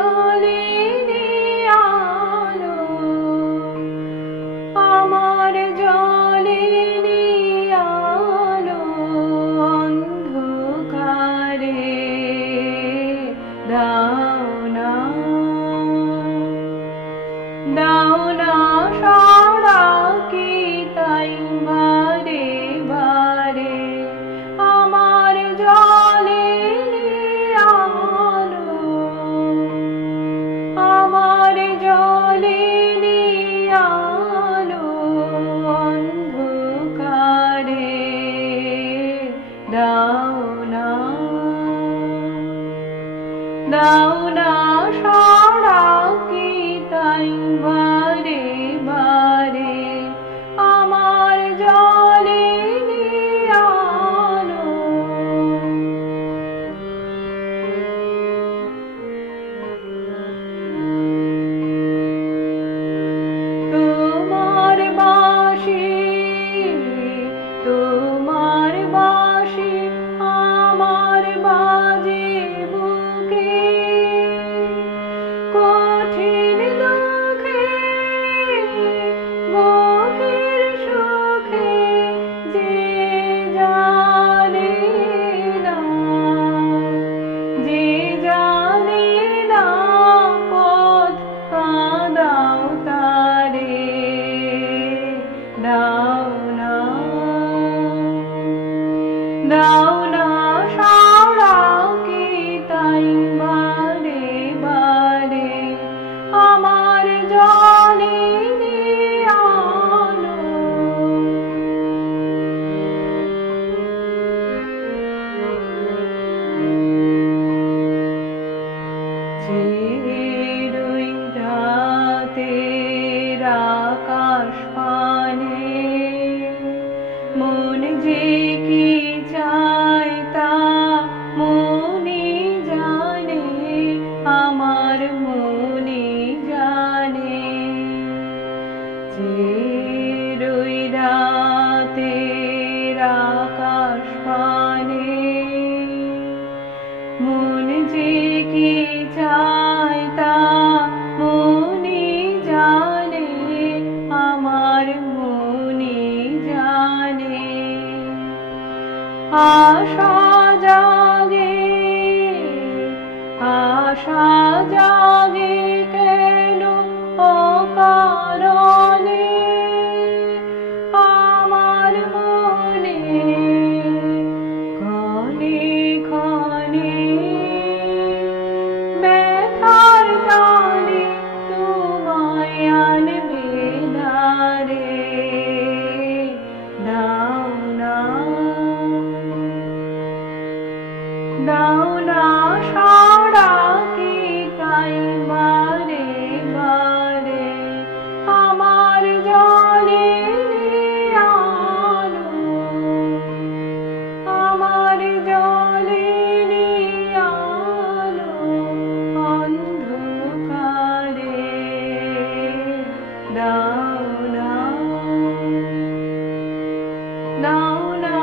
জ্বলেনি আলো, আমার জ্বলেনি আলো অন্ধকারে। দাও না, দাও না সাড়া কি তাই বারে বারে, আমার জ্বলেনি আলো, আমার জ্বলেনি আলো অন্ধকারে। দাও না, দাও না সাড়া কি তাই বারে বারে, আমার জ্বলেনি আলো। তোমার বাঁশি, তোমার বাঁশি আমার বাজে বুকে, কঠিন দুঃখে গভীর সুখে, যে জানে না, যে জানে না পথ কাঁদাও তারে। দাও না, দাও না সাড়া কি তাই বারে বারে, আমার জ্বলেনি আলো। চিরই রাতের আকাশ পানে, মন যে কি চায় তা মনই জানে, আমার মনই জানে। চিরই রাতের আকাশ পানে, মন যে কি চায় তা মনই জানে, আমার মনই জানে। আশা জাগে, আশা জাগে কেন অকারণে, আমার মনে ক্ষণে ক্ষণে ব্যথার টানে তোমায় আনবে দ্বারে। দাও না, দাও না সাড়া কি তাই বারে বারে, আমার জ্বলেনি আলো, আমার জ্বলেনি আলো অন্ধকারে। দাও না, দাও না